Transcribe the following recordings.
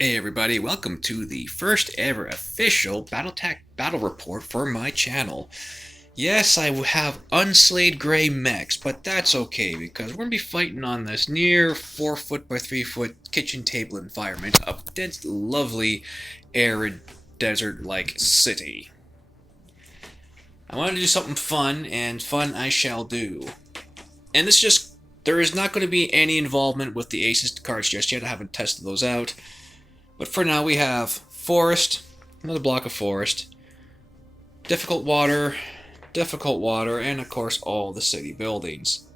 Hey everybody, welcome to the first ever official BattleTech battle report for my channel. Yes, I have unslayed gray mechs, but that's okay because we're going to be fighting on this near 4 foot by 3 foot kitchen table environment of dense, lovely, arid, desert-like city. I wanted to do something fun, and fun I shall do. And this just, there is not going to be any involvement with the aces cards just yet. I haven't tested those out. But for now, we have forest, another block of forest, difficult water, and of course, all the city buildings.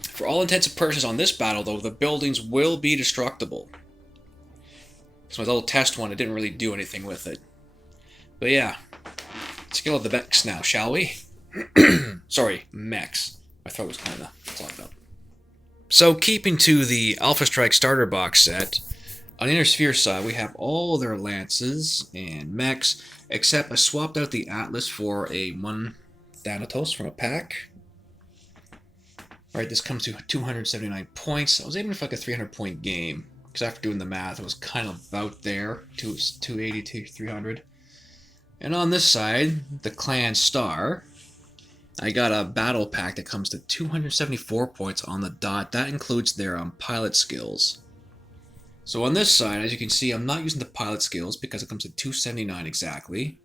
For all intents and purposes on this battle, though, the buildings will be destructible. So my little test one, it didn't really do anything with it. But yeah, let's kill the mechs now, shall we? Sorry, mechs. My throat was kind of clogged up. So, keeping to the Alpha Strike starter box set, on the Inner Sphere side, we have all their lances and mechs, except I swapped out the Atlas for a 1 Thanatos from a pack. Alright, this comes to 279 points. I was aiming for like a 300-point game, because after doing the math, it was kind of about there, 280 to 300. And on this side, the Clan Star, I got a battle pack that comes to 274 points on the dot. That includes their pilot skills. So on this side, as you can see, I'm not using the pilot skills because it comes to 279 exactly.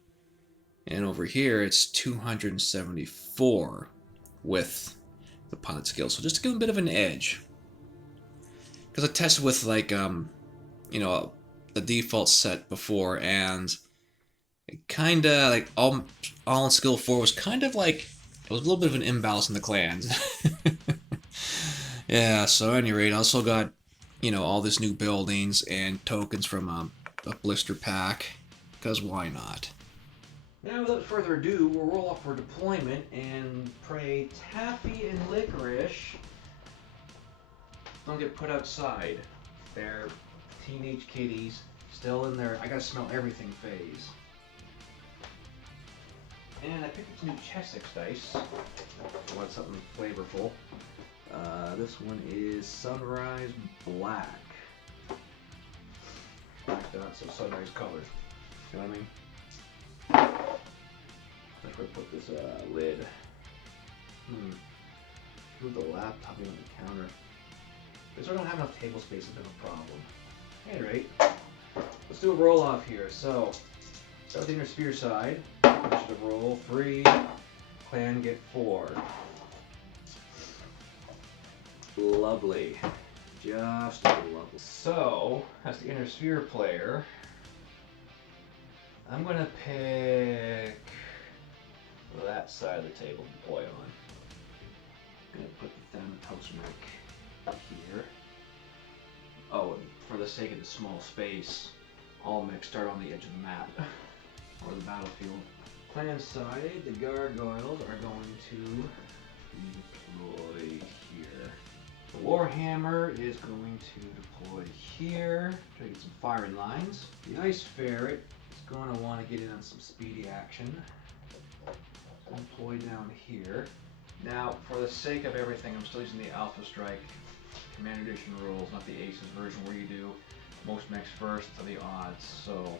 And over here, it's 274 with the pilot skills. So just to give them a bit of an edge. Because I tested with like, the default set before, and it kind of, like, all in skill 4 was kind of like, it was a little bit of an imbalance in the clans. Yeah, so at any rate, I also got, all these new buildings and tokens from a blister pack, because why not? Now, without further ado, we'll roll off for deployment and pray Taffy and Licorice don't get put outside. They're teenage kitties, still in their I gotta smell everything phase. And I picked up some new Chessex dice. I want something flavorful. This one is Sunrise Black. Black dots, so sunrise colors. You know what I mean? That's where I put this lid. Move the laptop on the counter. Because I don't have enough table space, it's been a problem. At any rate, let's do a roll off here. So, start with the Inner Sphere side. Initiative roll 3, clan get 4. Lovely. Just lovely. So, as the Inner Sphere player, I'm going to pick that side of the table to deploy on. I'm going to put the Thanatos mech here. Oh, and for the sake of the small space, all mechs start on the edge of the map, or the battlefield. Clan side, the gargoyles are going to deploy here. The Warhammer is going to deploy here, try to get some firing lines. The Ice Ferret is going to want to get in on some speedy action. So deploy down here. Now, for the sake of everything, I'm still using the Alpha Strike Commander Edition rules, not the Aces version where you do most mechs first to the odds. So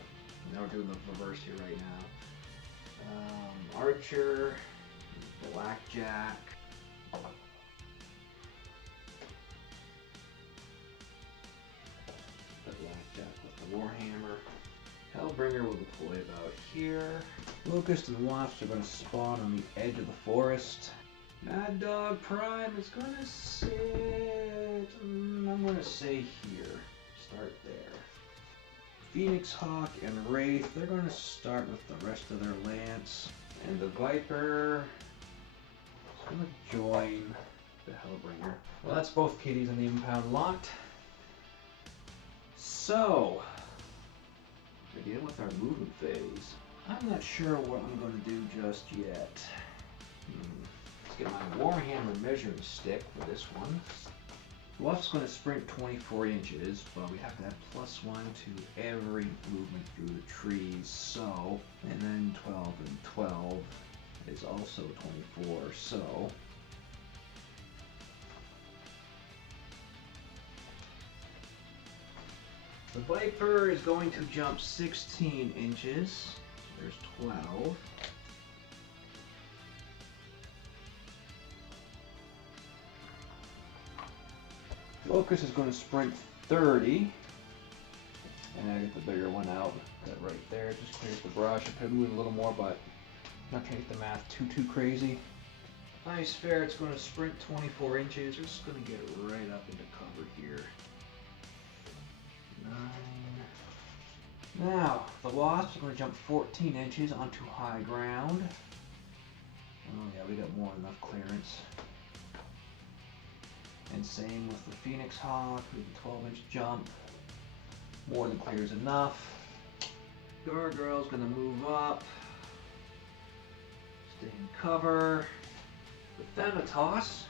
now we're doing the reverse here right now. Archer, Blackjack. The Blackjack with the Warhammer. Hellbringer will deploy about here. Locust and Wasps are going to spawn on the edge of the forest. Mad Dog Prime is going to sit... I'm going to say here. Start there. Phoenix Hawk and Wraith, they're going to start with the rest of their lance. And the Viper is going to join the Hellbringer. Well, that's both kitties in the impound lot. So, begin with our movement phase. I'm not sure what I'm going to do just yet. Let's get my Warhammer measuring stick for this one. Wasp's going to sprint 24 inches, but we have to add +1 to every movement through the trees, so, and then 12 and 12 is also 24, so The Viper is going to jump 16 inches. There's 12. Locust is going to sprint 30. And I get the bigger one out. Got it right there. Just clears the brush. I could move a little more, but I'm not trying to get the math too crazy. Ice Ferret's going to sprint 24 inches. We're just going to get right up into cover here. 9. Now, the Wasp is going to jump 14 inches onto high ground. Oh yeah, we got more than enough clearance. And same with the Phoenix Hawk, with a 12-inch jump. More than clears enough. Gargoyle's going to move up. Stay in cover. The Thanatos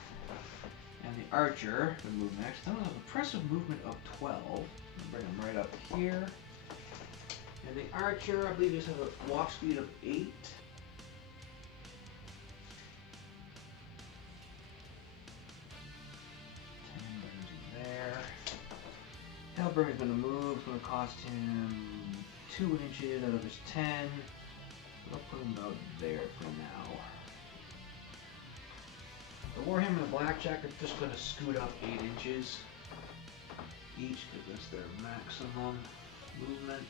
and the Archer will move next. Thanatos has an impressive movement of 12. Bring them right up here. And the Archer, I believe, just has a walk speed of 8. Hellbringer's going to move. It's going to cost him 2 inches out of his 10. So I'll put him about there for now. The Warhammer and the Blackjack are just going to scoot up 8 inches each because that's their maximum movement.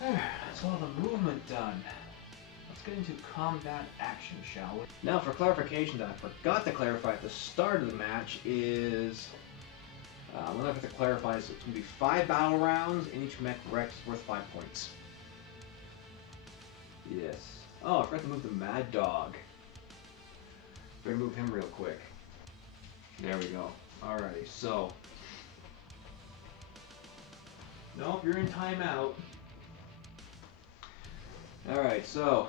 There, that's all the movement done. Let's get into combat action, shall we? Now for clarification that I forgot to clarify at the start of the match is, what I have to clarify is it's going to be 5 battle rounds and each mech wreck is worth 5 points. Yes. Oh, I forgot to move the Mad Dog. Better move him real quick. There we go. Alrighty, so. Nope, you're in timeout. Alright, so.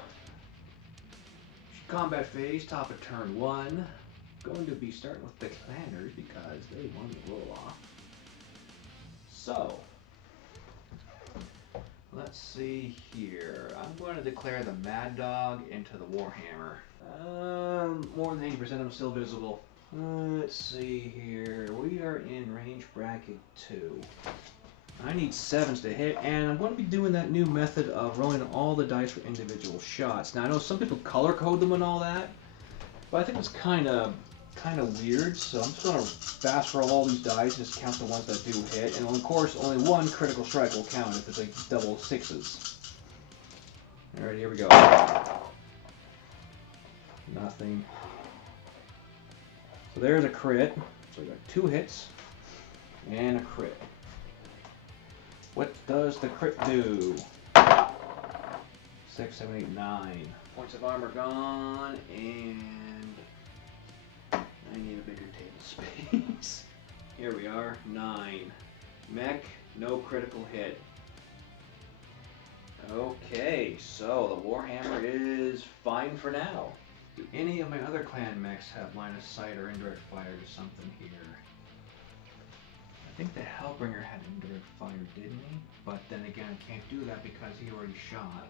Combat phase, top of turn 1. Going to be starting with the Clanners because they won the roll off. So. Let's see here. I'm going to declare the Mad Dog into the Warhammer. More than 80% of them still visible. Let's see here. We are in range bracket 2. I need 7s to hit, and I'm going to be doing that new method of rolling all the dice for individual shots. Now I know some people color code them and all that, but I think it's kind of weird. So I'm just going to fast roll all these dice and just count the ones that do hit, and of course only one critical strike will count if it's like double 6s. Alright, here we go. Nothing. So there's a crit. So I got 2 hits and a crit. What does the crit do? 6, 7, 8, 9. Points of armor gone, and I need a bigger table space. Here we are, 9. Mech, no critical hit. Okay, so the Warhammer is fine for now. Do any of my other clan mechs have line of sight or indirect fire to something here? I think the Hellbringer had indirect fire, didn't he? But then again, I can't do that because he already shot.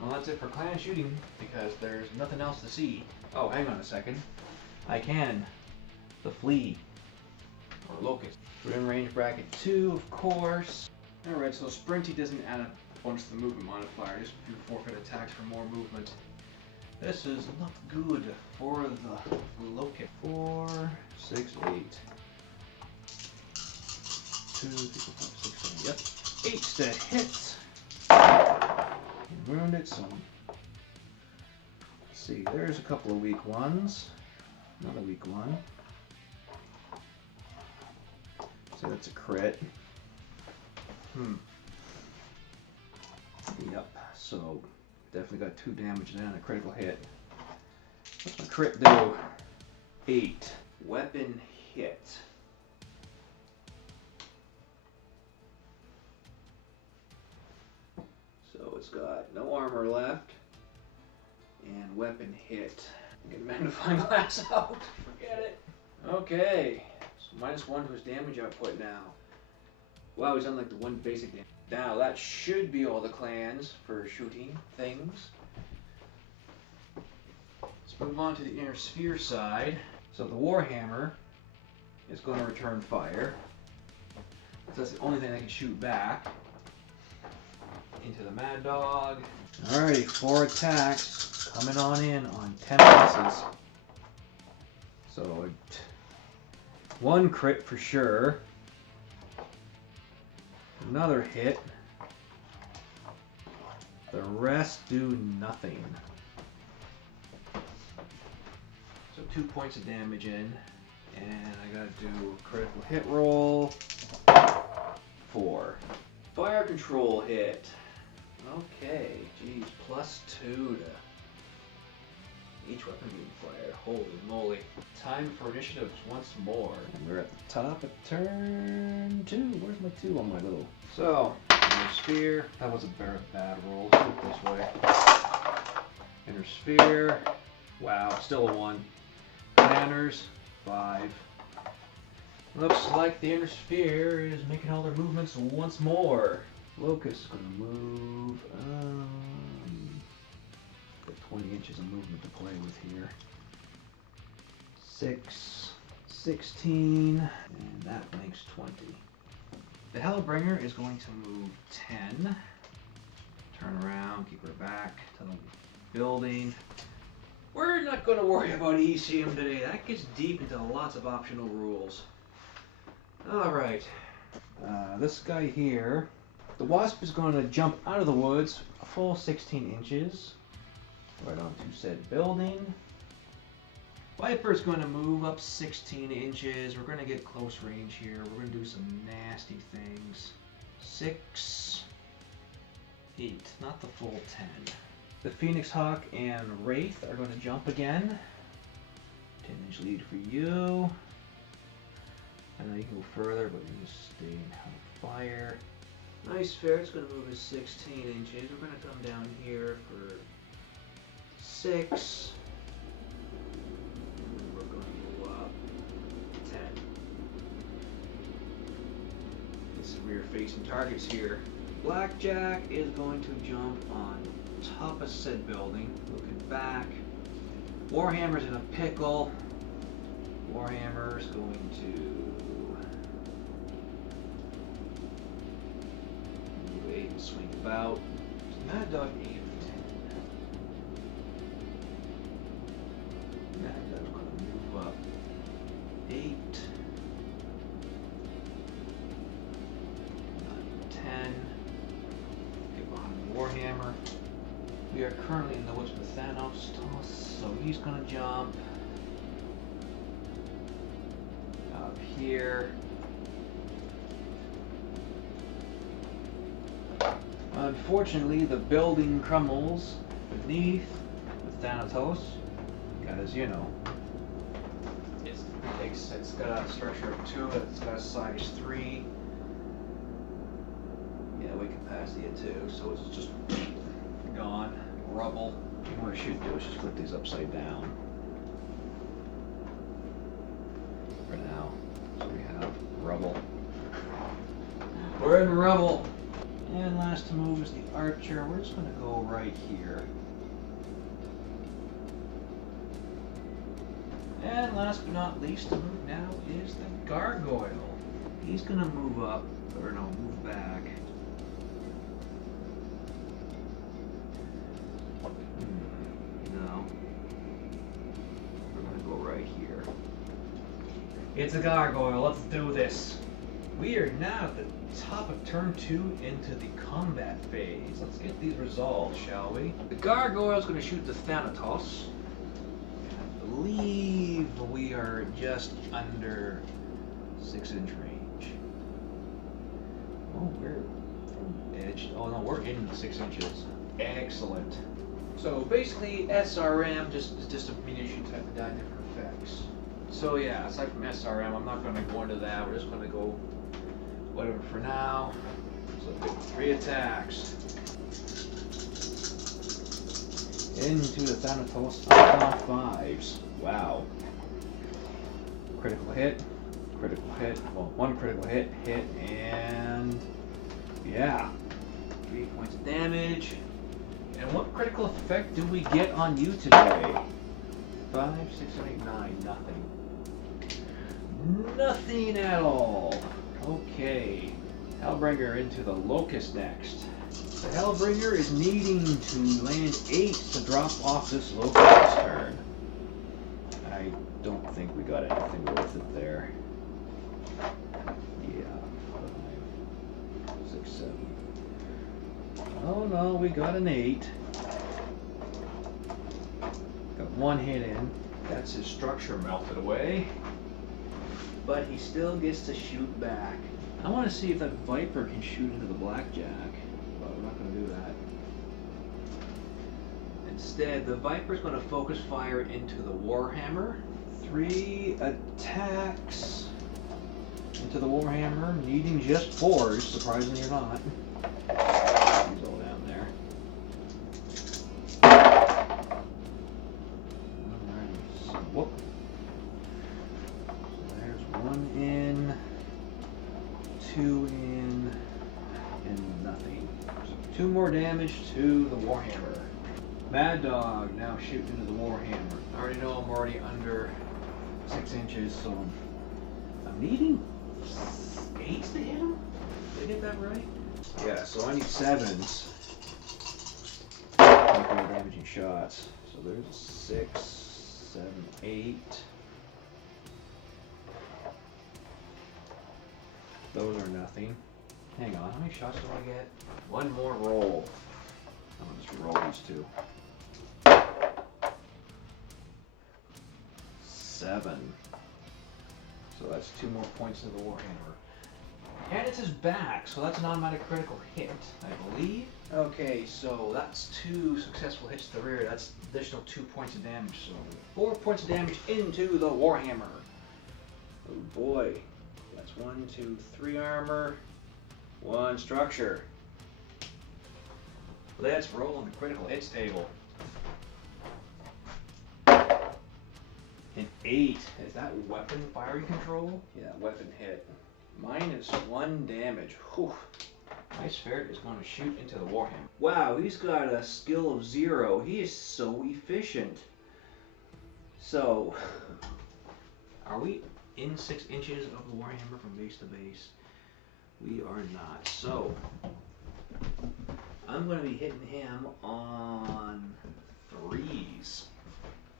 Well, that's it for clan shooting because there's nothing else to see. Oh, hang on a second. I can. The Flea. Or Locust. We're in range bracket 2, of course. Alright, so Sprinty doesn't add a bunch to the movement modifier, just do forfeit attacks for more movement. This is not good for the Locust. 4, 6, 8. 2, 3, 4, 5, 6, 7. Yep. 8 to hit. Ruined it some. Let's see, there's a couple of weak ones. Another weak one. So that's a crit. Yep, so definitely got 2 damage and a critical hit. What's my crit do? 8. Weapon hit. So it's got no armor left. And weapon hit. Get a magnifying glass out. Forget it. Okay. So -1 to his damage output now. Wow, he's on like the 1 basic damage. Now that should be all the clans for shooting things. move on to the inner sphere side. So the Warhammer is going to return fire. That's the only thing that can shoot back. Into the Mad Dog. Alrighty, 4 attacks coming on in on 10 misses. So 1 crit for sure. Another hit. The rest do nothing. So 2 points of damage in. And I gotta do a critical hit roll. 4. Fire control hit. Okay, geez, +2 to each weapon being fired. Holy moly. Time for initiatives once more. And we're at the top of turn 2. Where's my 2 on my little... So, inner sphere. That was a very bad roll. Let's do it this way. Inner sphere. Wow, still a 1. Planners, 5. Looks like the inner sphere is making all their movements once more. Locust is going to move. Got 20 inches of movement to play with here. 6, 16, and that makes 20. The Hellbringer is going to move 10. Turn around, keep her back to the building. We're not going to worry about ECM today. That gets deep into lots of optional rules. Alright. This guy here. The Wasp is going to jump out of the woods a full 16 inches. Right onto said building. Viper's going to move up 16 inches. We're going to get close range here. We're going to do some nasty things. 6, 8, not the full 10. The Phoenix Hawk and Wraith are going to jump again. 10-inch lead for you. I know you can go further, but you just stay in fire. Nice Ferret's going to move to 16 inches. We're going to come down here for 6. We're going to go up 10. These rear-facing targets here. Blackjack is going to jump on top of said building. Looking back. Warhammer's in a pickle. Warhammer's going to move 8 and swing about. Mad Dog 8 and 10. Mad Dog's going to move up 8, 9, 10. Get behind the Warhammer. We are currently in the woods with Thanos, so he's going to jump up here. Unfortunately, the building crumbles beneath the Thanatos, because, you know, it's got a structure of 2, it's got a size 3. Yeah, we can pass the 2, so it's just gone. Rubble. What I should do is just flip these upside down. For now. So we have rubble. We're in rubble. And last to move is the archer. We're just going to go right here. And last but not least to move now is the gargoyle. He's going to move up, or no, move back. No. We're going to go right here. It's a gargoyle. Let's do this. We are now at the top of turn 2 into the combat phase. Let's get these resolved, shall we? The gargoyle is going to shoot the Thanatos. I believe we are just under 6-inch range. Oh, we're edged. Oh no, we're in 6 inches. Excellent. So basically, SRM is just a munition type of die, different effects. So yeah, aside from SRM, I'm not going to go into that. We're just going to go whatever for now. So 3 attacks. Into the Thanatos on 5s. Wow. Critical hit. Critical hit. Well, 1 critical hit. Hit and yeah. 3 points of damage. And what critical effect do we get on you today? 5, 6, 7, 8, 9. Nothing. Nothing at all. Okay. Hellbringer into the Locust next. The Hellbringer is needing to land 8 to drop off this Locust this turn. I don't think we got anything worth it there. Yeah. 5, 6, 7. Oh no, we got an 8. Got one hit in. That's his structure melted away. But he still gets to shoot back. I want to see if that Viper can shoot into the Blackjack. But we're not going to do that. Instead, the Viper's going to focus fire into the Warhammer. 3 attacks into the Warhammer, needing just 4s, surprisingly or not. He's all down there. Alright, so whoop. There's 1 in, 2 in, and nothing. So 2 more damage to the Warhammer. Mad Dog now shooting into the Warhammer. I already know I'm already under 6 inches, so I'm needing 8s to hit him? Did I get that right? Yeah, so I need 7s. Making damaging shots. So there's 6, 7, 8. Those are nothing. Hang on, how many shots do I get? 1 more roll. I'm gonna just roll these 2. 7. So that's 2 more points to the Warhammer. And it's his back, so that's an automatic critical hit, I believe. Okay, so that's 2 successful hits to the rear. That's additional 2 points of damage. So 4 points of damage into the Warhammer. Oh boy. That's 1, 2, 3 armor, 1 structure. Let's roll on the critical hits table. An 8. Is that weapon firing control? Yeah, weapon hit. -1 damage. Whew. Ice Ferret is going to shoot into the Warhammer. Wow, he's got a skill of 0. He is so efficient. So, are we in 6 inches of the Warhammer from base to base? We are not. So, I'm going to be hitting him on 3s.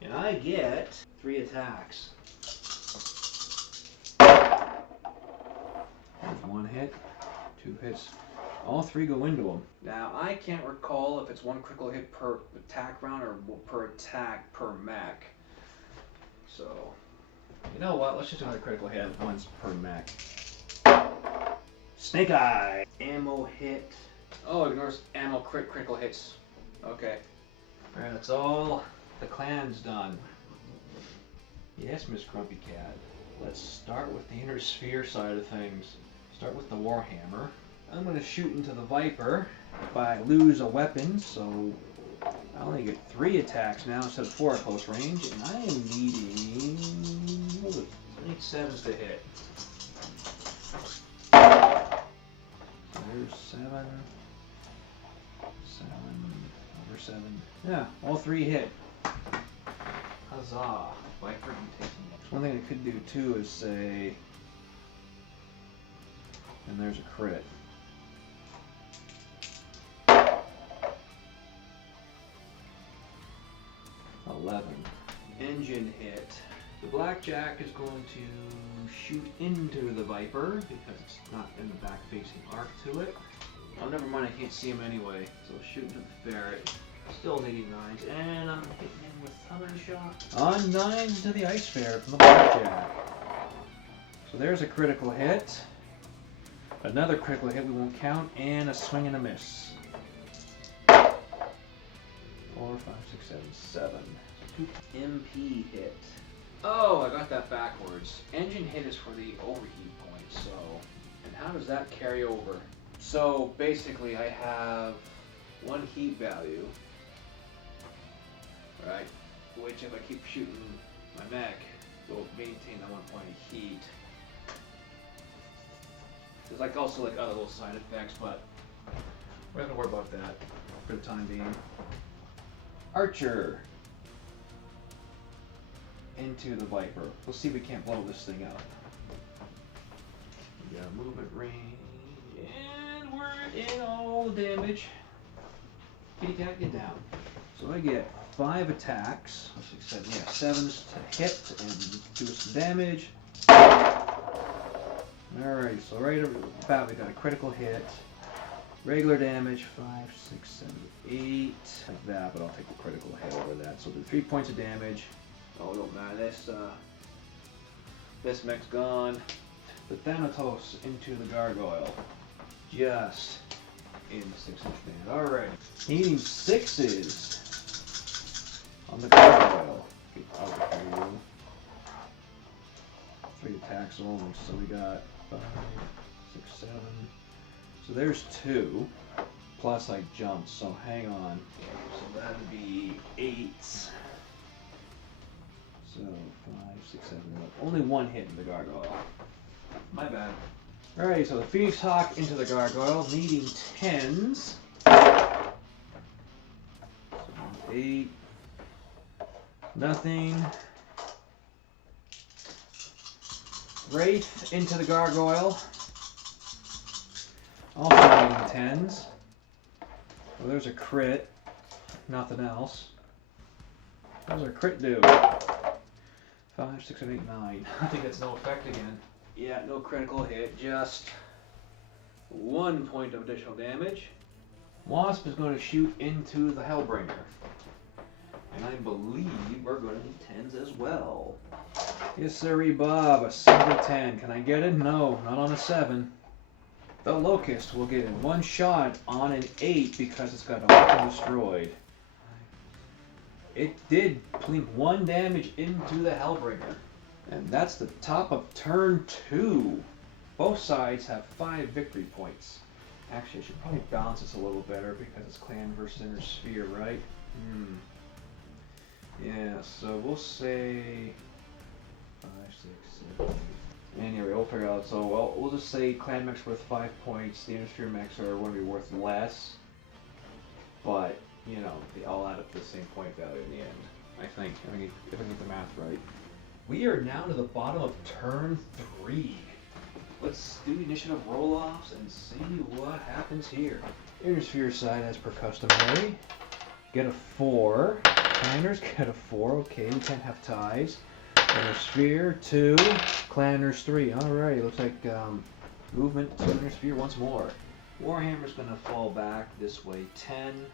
And I get 3 attacks. That's 1 hit, 2 hits. All 3 go into him. Now, I can't recall if it's 1 critical hit per attack round or per attack per mech. So, you know what? Let's just do another critical hit once per mech. Snake Eye. Ammo hit. Oh, ignores ammo critical hits. Okay. Alright, that's all the clan's done. Yes, Miss Grumpy Cat. Let's start with the inner sphere side of things. Start with the Warhammer. I'm going to shoot into the Viper if I lose a weapon, so I only get 3 attacks now instead of 4 at close range, and I am needing 8 7s to hit. So there's 7, over 7. Yeah, all 3 hit. Huzzah! Viper can take some. One thing I could do too is say, and there's a crit. 11. Engine hit. The Blackjack is going to shoot into the Viper because it's not in the back facing arc to it. Oh, never mind, I can't see him anyway. So shoot into the Ferret. Still needing 9s, and I'm hitting him with other shot. On 9s to the Ice Ferret from the Blackjack. So there's a critical hit. Another critical hit we won't count, and a swing and a miss. 4, 5, 6, 7, 7. So 2 MP hit. Oh, I got that backwards. Engine hit is for the overheat point, so. And how does that carry over? So basically I have 1 heat value, right? Which if I keep shooting my mech, will maintain that 1 point of heat. There's like also like other little side effects, but we're not gonna worry about that for the time being. Archer. into the Viper. Let's see if we can't blow this thing up. We got movement range, and we're in all the damage. Kitty cat, get down. So I get 5 attacks, 6, 7, yeah, 7 to hit and do some damage. Alright, so right about we got a critical hit. Regular damage, 5, 6, 7, 8. Like that, but I'll take the critical hit over that. So the 3 points of damage. Oh, don't matter. This mech's gone. The Thanatos into the gargoyle. Just in the 6-inch band. Alright. Needing 6s on the gargoyle. Get out of here. 3 attacks only. So we got 5, 6, 7. So there's 2. Plus I jumped, so hang on. So that'd be 8s. So 5, 6, 7, 8. Only 1 hit in the gargoyle. My bad. Alright, so the Phoenix Hawk into the gargoyle, needing 10s. So 8. Nothing. Wraith into the gargoyle. Also needing 10s. Well, there's a crit. Nothing else. What does our crit do? 5, 6, 7, 8, 9. I think that's no effect again. Yeah, no critical hit, just 1 point of additional damage. Wasp is going to shoot into the Hellbringer. And I believe we're going to need 10s as well. Yes, sirree, Bob. A single 10. Can I get it? No, not on a 7. The Locust will get in 1 shot on an 8 because it's got a weapon destroyed. It did plink 1 damage into the Hellbringer. And that's the top of turn 2. Both sides have 5 victory points. Actually, I should probably balance this a little better because it's clan versus inner sphere, right? Yeah, so we'll say 5, 6, 7. Anyway, we'll figure out. So we'll just say clan mechs worth 5 points. The inner sphere mechs are going to be worth less. But, you know, they all add up to the same point value in the end. I think, if I get the math right. We are now to the bottom of turn 3. Let's do initiative roll-offs and see what happens here. Inner sphere side, as per customary, get a 4. Clanners get a 4. Okay, we can't have ties. Inner sphere 2. Clanners 3. Alright, looks like movement to inner sphere once more. Warhammer's gonna fall back this way 10.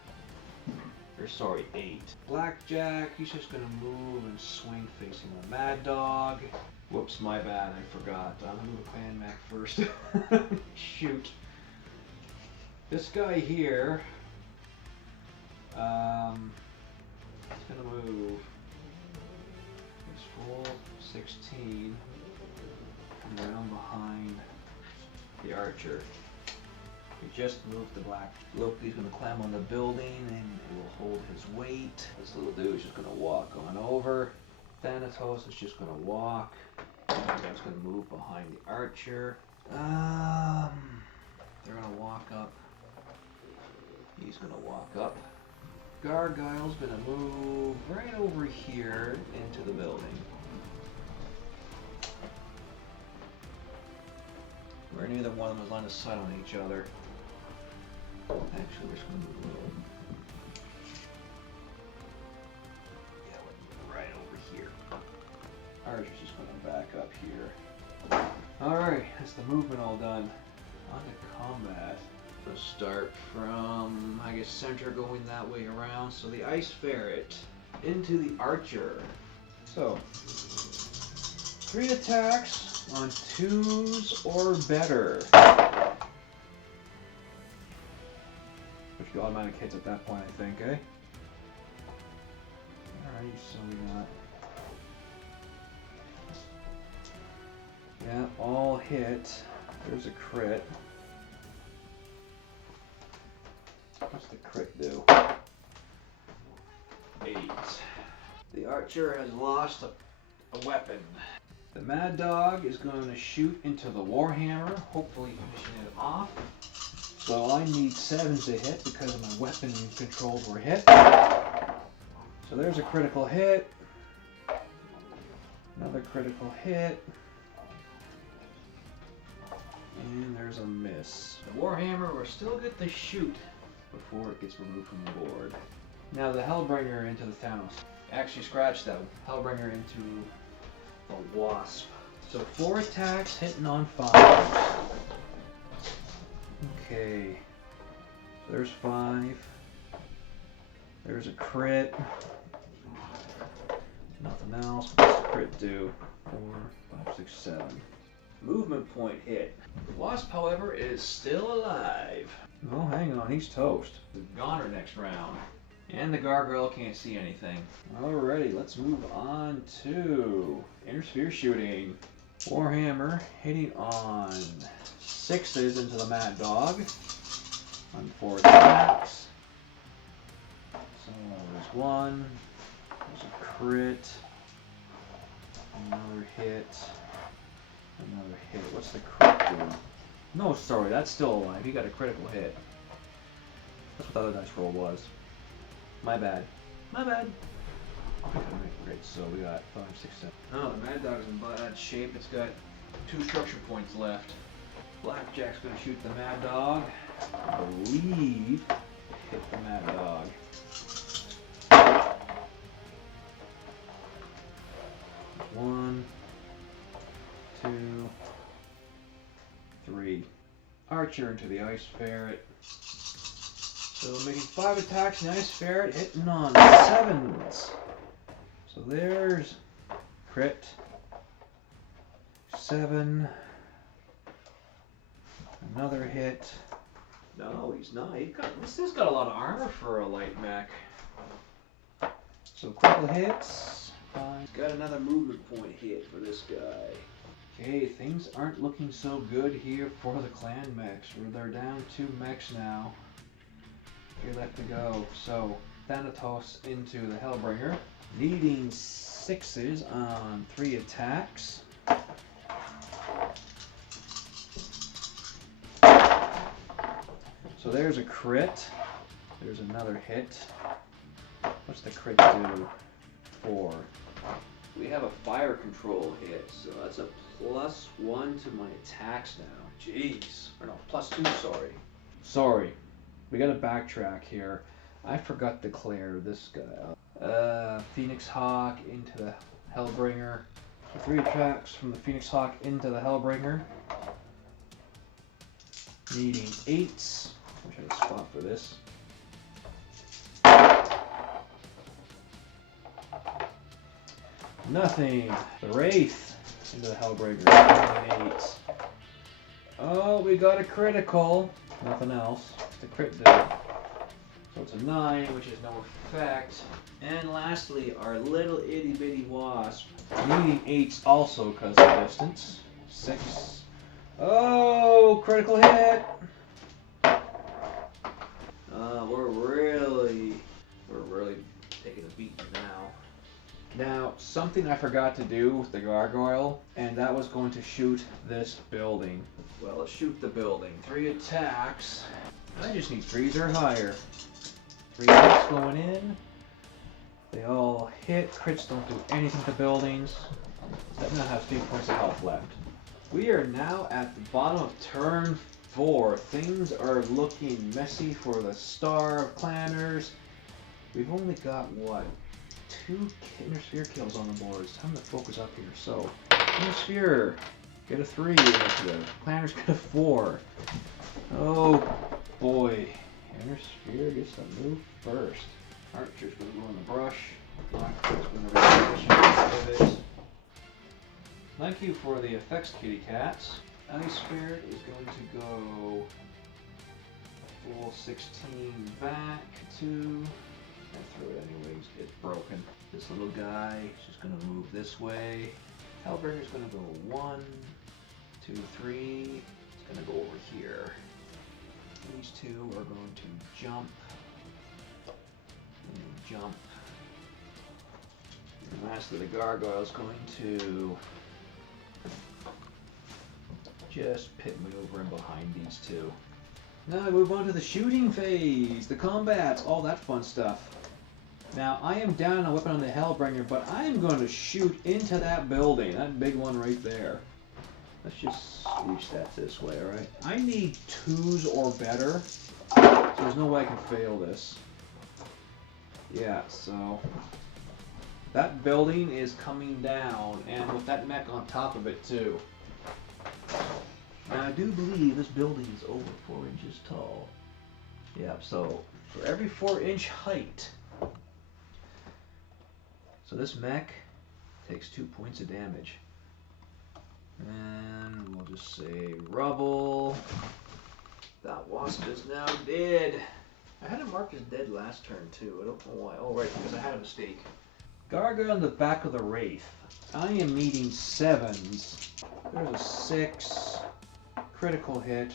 Or sorry, 8. Blackjack, he's just gonna move and swing facing the Mad Dog. Whoops, my bad, I forgot. I'm gonna move a clan mech first. Shoot. This guy here, he's gonna move. It's full 16 around behind the archer. He just moved the black. Loki's going to climb on the building and it will hold his weight. This little dude is just going to walk on over. Thanatos is just going to walk. That's going to move behind the archer. They're going to walk up. He's going to walk up. Gargoyle's going to move right over here into the building. Where neither one of them is line of sight on each other. Actually, we're just going to move a little. Yeah, we're right over here. Archer's just going to back up here. Alright, that's the movement all done. On to combat. We'll start from, I guess, center going that way around. So the Ice Ferret into the Archer. So, 3 attacks on 2s or better. Which you automatic hits at that point, I think, eh? Alright, so we got... Yeah, all hit. There's a crit. What's the crit do? 8. The Archer has lost a weapon. The Mad Dog is going to shoot into the Warhammer, hopefully finishing it off. So I need 7s to hit because my weapon controls were hit. So there's a critical hit. Another critical hit. And there's a miss. The Warhammer, we're still good to shoot before it gets removed from the board. Now the Hellbringer into the Thanos. Actually scratched that Hellbringer into the Wasp. So 4 attacks hitting on 5. Okay. So there's 5. There's a crit. Nothing else. What's the crit do? 4, 5, 6, 7. Movement point hit. The Wasp, however, is still alive. Oh, hang on, he's toast. He's goner next round. And the Gargoyle can't see anything. Alrighty, let's move on to Inner Sphere shooting. Warhammer hitting on 6s into the Mad Dog on 4 attacks. So there's 1. There's a crit. Another hit. Another hit. What's the crit do? No, sorry, that's still alive. He got a critical hit. That's what the other dice roll was. My bad. My bad. Great, so we got 5, 6, 7. Oh, the Mad Dog's in bad shape. It's got 2 structure points left. Blackjack's gonna shoot the Mad Dog. I believe hit the Mad Dog. One, 2, 3. Archer into the Ice Ferret. So making 5 attacks, the Ice Ferret hitting on 7s. So there's crit. 7. Another hit. No, he's not. This has got a lot of armor for a light mech. So critical hits. 5. Got another movement point hit for this guy. Okay, things aren't looking so good here for the clan mechs. They're down 2 mechs now. 3 left to go. So Thanatos into the Hellbringer, needing 6s on 3 attacks. So there's a crit. There's another hit. What's the crit do? 4. We have a fire control hit, so that's a +1 to my attacks now. Jeez. Or no, +2, sorry. Sorry. We gotta backtrack here. I forgot to clear this guy. Phoenix Hawk into the Hellbringer. So 3 attacks from the Phoenix Hawk into the Hellbringer. Needing 8s. Wish I had a spot for this. Nothing. The Wraith into the Hellbringer. 8. Oh, we got a critical. Nothing else. The crit did. So it's a 9, which is no effect. And lastly, our little itty bitty Wasp. Needing 8s also because of distance. 6. Oh, critical hit. We're really taking a beat now. Now, something I forgot to do with the Gargoyle, and that was going to shoot this building. Well, let's shoot the building. 3 attacks. I just need 3s or higher. 3 hits going in. They all hit. Crits don't do anything to buildings. That now has 3 points of health left. We are now at the bottom of turn 4. Things are looking messy for the Star of Clanners. We've only got, what, 2 Inner Sphere kills on the board. It's time to focus up here. So, Inner Sphere, get a 3 initiative. Clanners get a 4. Oh boy. Inner Sphere gets to move first. Archer's going to go in the brush. Blackfoot's going to reposition his pivot. Thank you for the effects, kitty cats. Ice Spirit is going to go full 16 back to... I threw it anyways, it's broken. This little guy is just going to move this way. Hellbringer's going to go 1, 2, 3. It's going to go over here. These 2 are going to jump. And jump. And lastly, the Gargoyle is going to just pit maneuver in behind these 2. Now I move on to the shooting phase, the combats, all that fun stuff. Now, I am down a weapon on the Hellbringer, but I am going to shoot into that building, that big one right there. Let's just reach that this way, alright? I need 2s or better, so there's no way I can fail this. Yeah, so that building is coming down, and with that mech on top of it too. Now I do believe this building is over 4 inches tall. Yep, so for every 4-inch height. So this mech takes 2 points of damage. And we'll just say rubble. That wasp is now dead. I had him marked as dead last turn too. I don't know why. Oh right, because I had a mistake. Gargoyle on the back of the Wraith. I am needing 7s. There's a 6. Critical hit.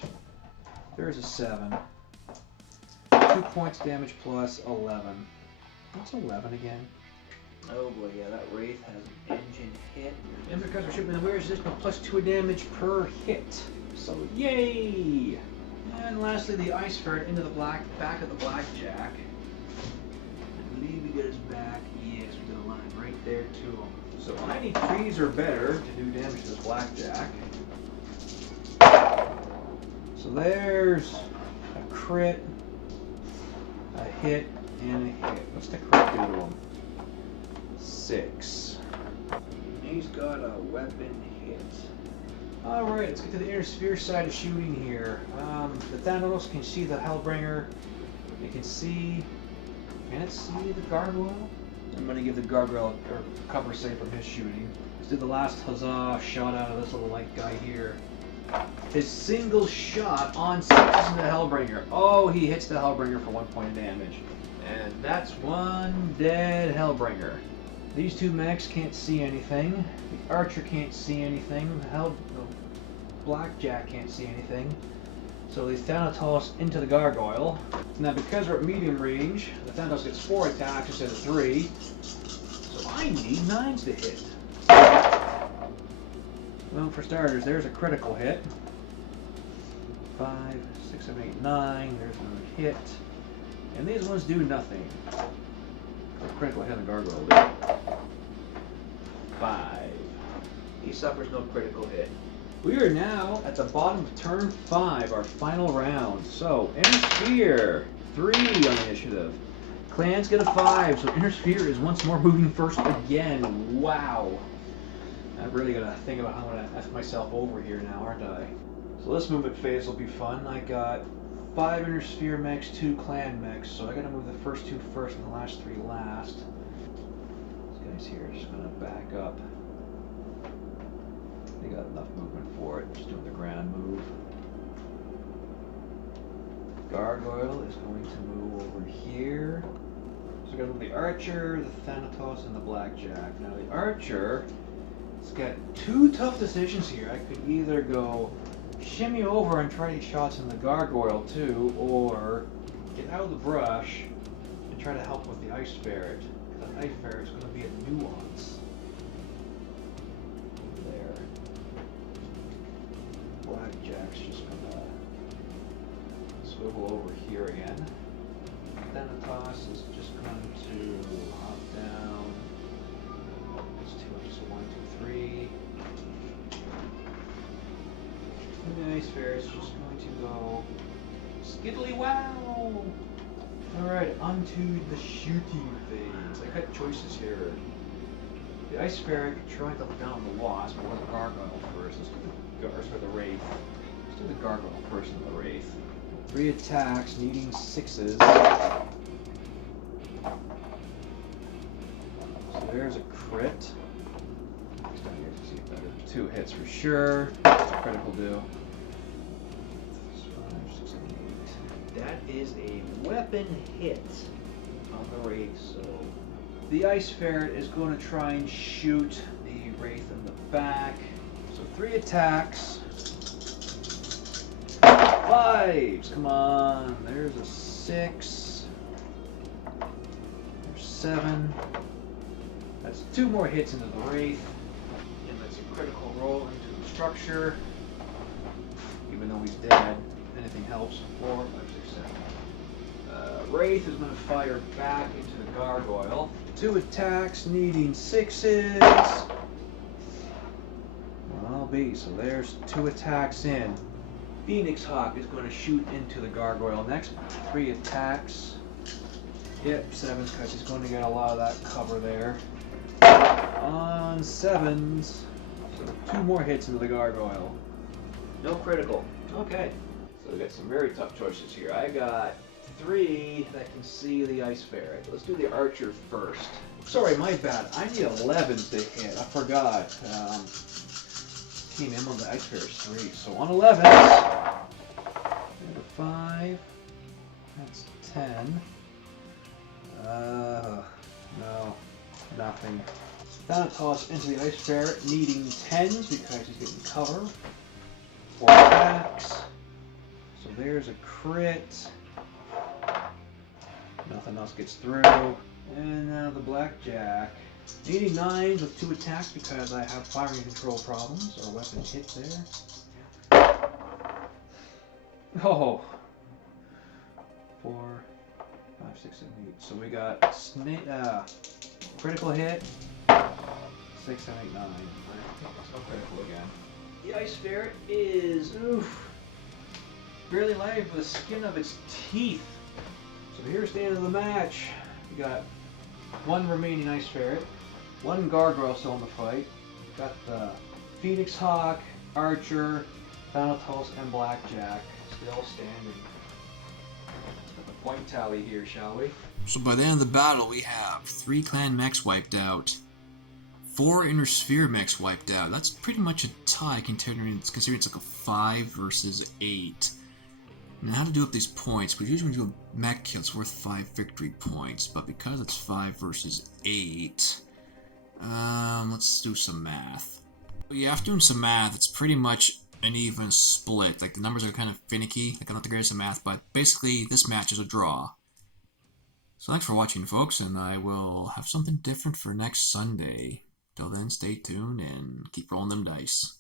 There's a 7. 2 points damage plus 11. What's 11 again? Oh boy, yeah, that Wraith has an engine hit. And because we're shooting the wears this plus 2 damage per hit. So yay! And lastly, the Ice Ferret into the back of the Blackjack. I believe we get his back. Yes, we did a line right there to him. So I need 3s or better to do damage to this Blackjack. So there's a crit, a hit, and a hit. What's the crit do to him? 6. He's got a weapon hit. Alright, let's get to the inner sphere side of shooting here. The Thanatos can see the Hellbringer. It can see... Can it see the Gargoyle? I'm going to give the Gargoyle a cover save from his shooting. Let's do the last huzzah shot out of this little light guy here. His single shot on 6 in the Hellbringer. Oh, he hits the Hellbringer for 1 point of damage. And that's 1 dead Hellbringer. These 2 mechs can't see anything. The Archer can't see anything. The Blackjack can't see anything. So the Thanatos into the Gargoyle. Now because we're at medium range, the Thanatos gets 4 attacks instead of 3. So I need 9s to hit. Well, for starters, there's a critical hit. 5, 6, 7, 8, 9. There's another hit. And these ones do nothing. A critical hit on the Gargoyle will do. 5. He suffers no critical hit. We are now at the bottom of turn 5, our final round. So, Inner Sphere, 3 on the initiative. Clans get a 5, so Inner Sphere is once more moving first again. Wow. I've really got to think about how I'm going to F myself over here now, aren't I? So this movement phase will be fun. I got 5 Inner Sphere mechs, 2 clan mechs, so I got to move the first 2 first and the last 3 last. These guys here are just going to back up. They got enough movement for it. Just doing the grand move. Gargoyle is going to move over here. So we're going to move the Archer, the Thanatos, and the Blackjack. Now the Archer has got 2 tough decisions here. I could either go shimmy over and try to get shots in the Gargoyle too, or get out of the brush and try to help with the Ice Ferret. The Ice Ferret is going to be a nuance. There. Blackjack's just going to swivel over here again. Thanatos is just going to hop down. It's 2 inches, so 1, 2, 3. And the Ice Ferret is just going to go skiddly wow! Alright, onto the shooting phase. I got choices here. The Ice Ferret could try to look down on the Wasp or the Gargoyle first. Let's do the Wraith. Let's do the Gargoyle first and the Wraith. 3 attacks, needing 6s. So there's a crit. Next time you can see it better. 2 hits for sure. What's a critical do? 5, 6, 7, 8. That is a weapon hit on the Wraith. So the Ice Ferret is going to try and shoot the Wraith in the back. So 3 attacks. 5s, come on. There's a 6. There's 7. That's 2 more hits into the Wraith. And that's a critical roll into the structure. Even though he's dead, anything helps. 4, 5, 6, 7. Wraith is going to fire back into the gargoyle. 2 attacks needing 6s. Well, be so there's 2 attacks in. Phoenix Hawk is going to shoot into the gargoyle next. 3 attacks. Yep, 7s because he's going to get a lot of that cover there. On 7s, so 2 more hits into the gargoyle. No critical. Okay. So we got some very tough choices here. I got 3 that can see the Ice Ferret. Let's do the Archer first. Sorry, my bad. I need 11s to hit. I forgot. Came in on the Ice Ferret's 3. So on 11s, 5. That's 10. No, nothing. Thanatos into the Ice Ferret, needing 10s because he's getting cover. 4 attacks. So there's a crit. Nothing else gets through. And now the Blackjack. Needing 9s with 2 attacks because I have firing control problems or weapon hit there. Oh. 4, 5, 6, 7, 8. So we got critical hit. 6, 7, 8, 9. Let's go critical again. The Ice Ferret is barely alive with the skin of its teeth. So here's the end of the match. We got 1 remaining Ice Ferret, 1 gargoyle still in the fight. Got the Phoenix Hawk, Archer, Thanatos, and Blackjack still standing. Let's get the point tally here, shall we? So by the end of the battle, we have 3 clan mechs wiped out, 4 inner sphere mechs wiped out. That's pretty much a tie considering it's like a 5 versus 8. Now how to do up these points, because usually when you do a mech kill, it's worth 5 victory points, but because it's 5 versus 8, let's do some math. Yeah, after doing some math, it's pretty much an even split. Like, the numbers are kind of finicky, like I'm not the greatest at math, but basically this match is a draw. So thanks for watching, folks, and I will have something different for next Sunday. Till then, stay tuned and keep rolling them dice.